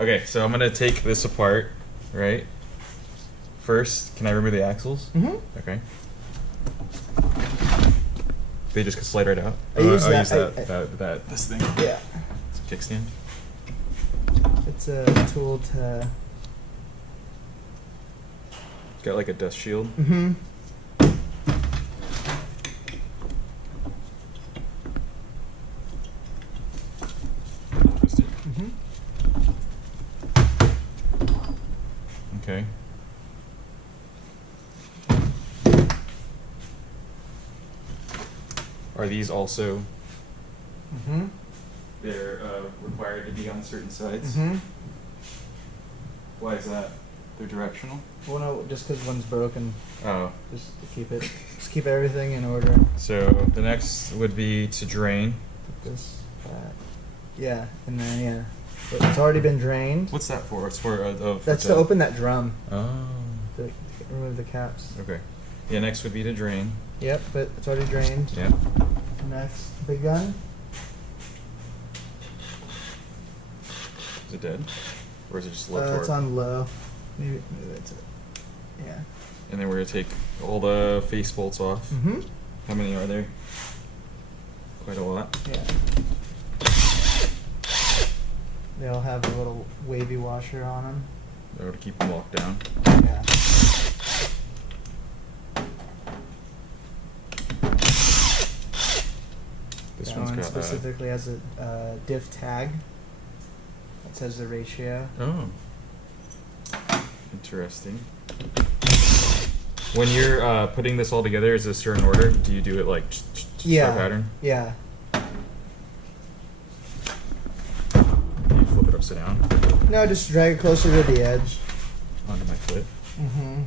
Okay, so I'm gonna take this apart, right? First, can I remove the axles? Mm-hmm. Okay. They just slide right out. I use this thing. Yeah. It's a kickstand. It's a tool to. It's got like a dust shield. Mm-hmm. Twist it. Mm-hmm. Okay. Are these also? Mm-hmm. They're required to be on certain sides. Mm-hmm. Why is that? They're directional. Well, no, just because one's broken. Oh. Just to keep everything in order. So the next would be to drain. Put this back. Yeah, and then yeah, it's already been drained. What's that for? It's for That's to open that drum. Oh. To remove the caps. Okay. Yeah. Next would be to drain. Yep, but it's already drained. Yeah. Next, big gun. Is it dead, or is it just low It's torque? on low. Maybe that's it. Yeah. And then we're gonna take all the face bolts off. Mm-hmm. How many are there? Quite a lot. Yeah. They all have a little wavy washer on them. That would keep them locked down. Yeah. This That one's one got specifically has a diff tag that says the ratio. Oh. Interesting. When you're putting this all together, is it a certain order? Do you do it like Yeah. star pattern? Yeah. You flip it upside down No, just drag it closer to the edge. onto my foot. Mm-hmm.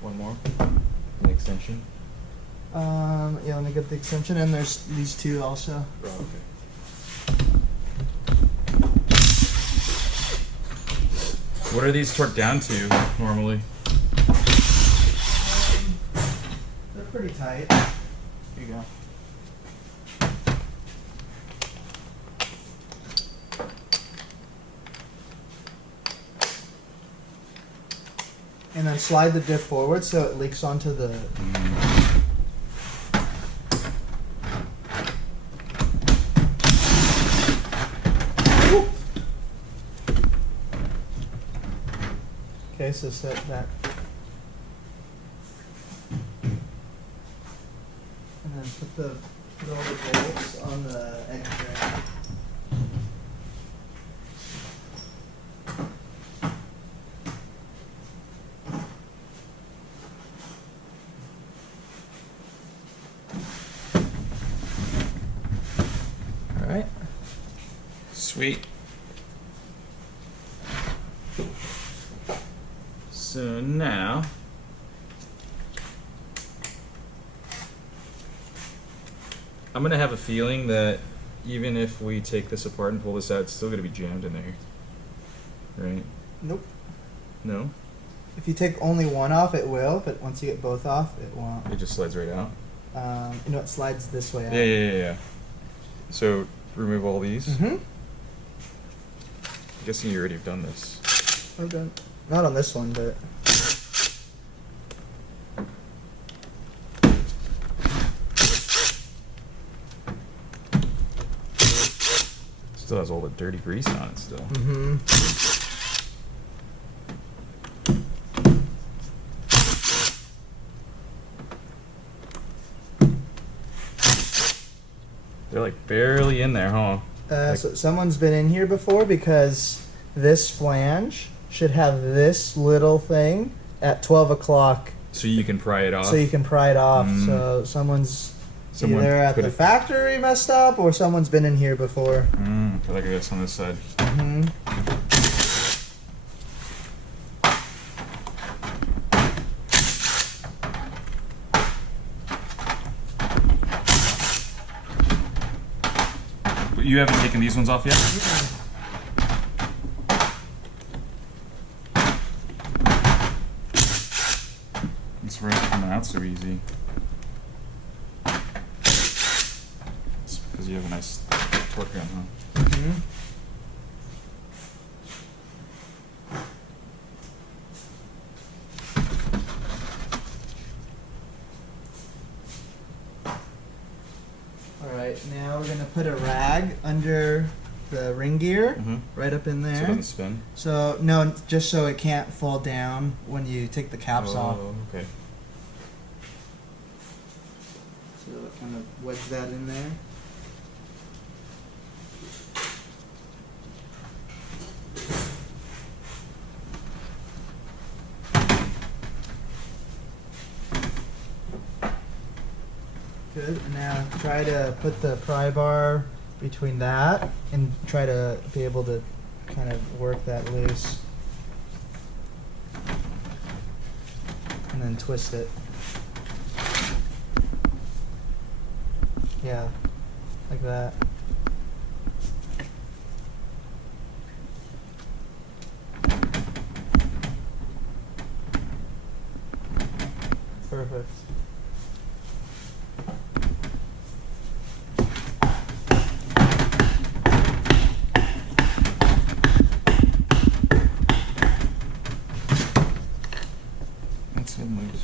One more. An extension. Yeah, let me get the extension, and there's these two also. Oh, okay. What are these torqued down to normally? They're pretty tight. Here you go. And then slide the diff forward so it leaks onto the. Okay, so set that. And then put all the bolts on the edge there. All right. Sweet. So now, I'm gonna have a feeling that even if we take this apart and pull this out, it's still gonna be jammed in there, right? Nope. No? If you take only one off, it will, but once you get both off, it won't. It just slides right out? You know, it slides this way out. Yeah. So, remove all these. Mm-hmm. I'm guessing you already have done this. Okay. Not on this one, but. Still has all the dirty grease on it still. Mm-hmm. They're like barely in there, huh? So someone's been in here before because this flange should have this little thing at 12 o'clock. So you can pry it off? So you can pry it off. So someone's either at the factory messed up or someone's been in here before. I feel like I guess on this side. Mm-hmm. But you haven't taken these ones off yet? It's right coming out so easy. because you have a nice torque gun, huh? Mm-hmm. All right, now we're gonna put a rag under the ring gear, Mm-hmm. right up in So it there. doesn't spin? So no, just so it can't fall down when you take the caps off. Oh, okay. So kind of wedge that in there. Good. And now try to put the pry bar between that and try to be able to kind of work that loose. And then twist it. Yeah, like that. Perfect. That's good loose.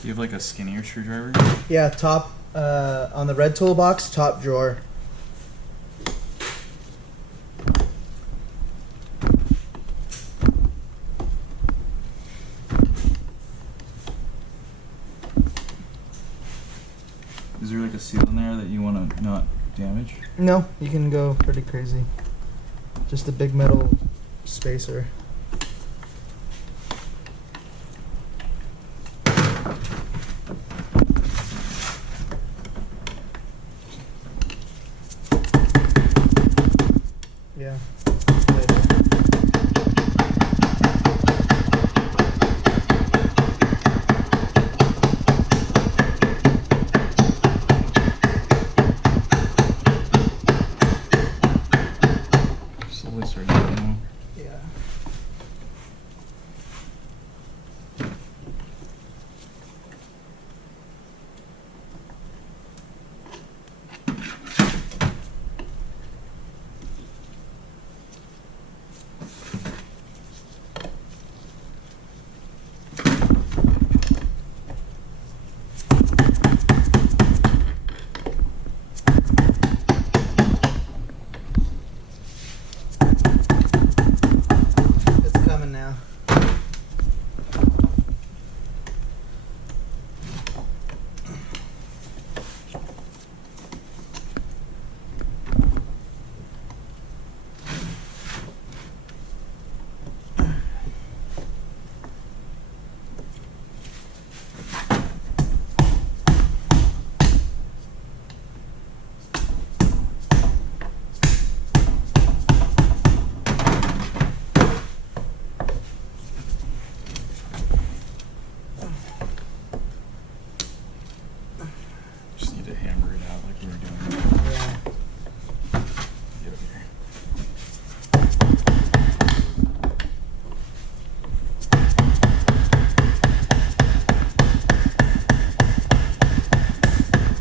Do you have like a skinnier screwdriver? Yeah, top on the red toolbox, top drawer. Is there like a seal in there that you want to not damage? No, you can go pretty crazy. Just a big metal spacer. Yeah. Slowly starting to go. Yeah. It's coming now. Just need to hammer it out like we were doing. Yeah. Get up here.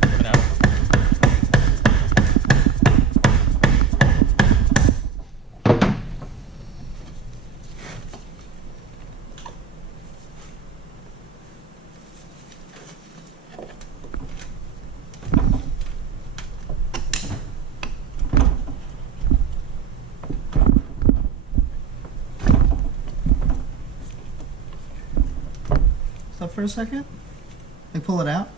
Coming out. Stop for a second. Like pull it out.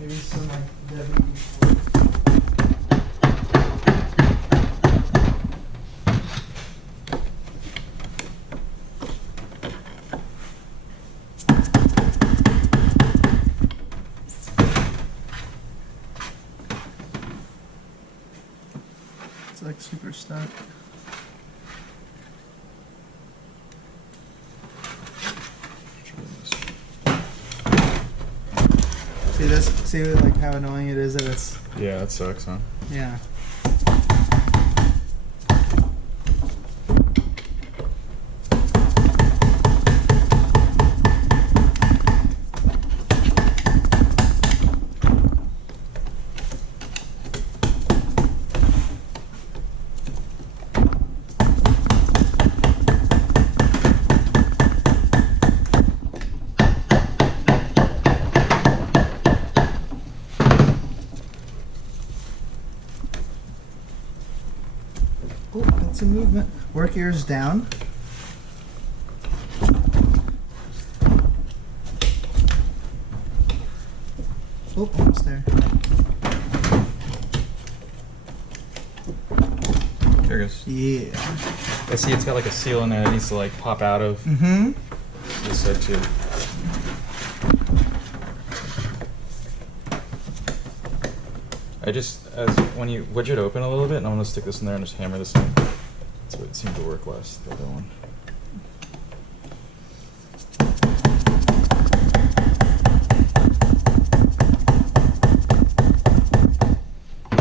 Maybe some like WD-40. It's like super stuck. See this? See like how annoying it is that it's, Yeah, that sucks, huh? yeah. Oh, got some movement. Work ears down. Oh, almost there. There it goes. Yeah. I see it's got like a seal in there that needs to like pop out of Mm-hmm. this side too. I just, as when you wedge it open a little bit, and I'm gonna stick this in there and just hammer this in. That's what it seemed to work last, the other one.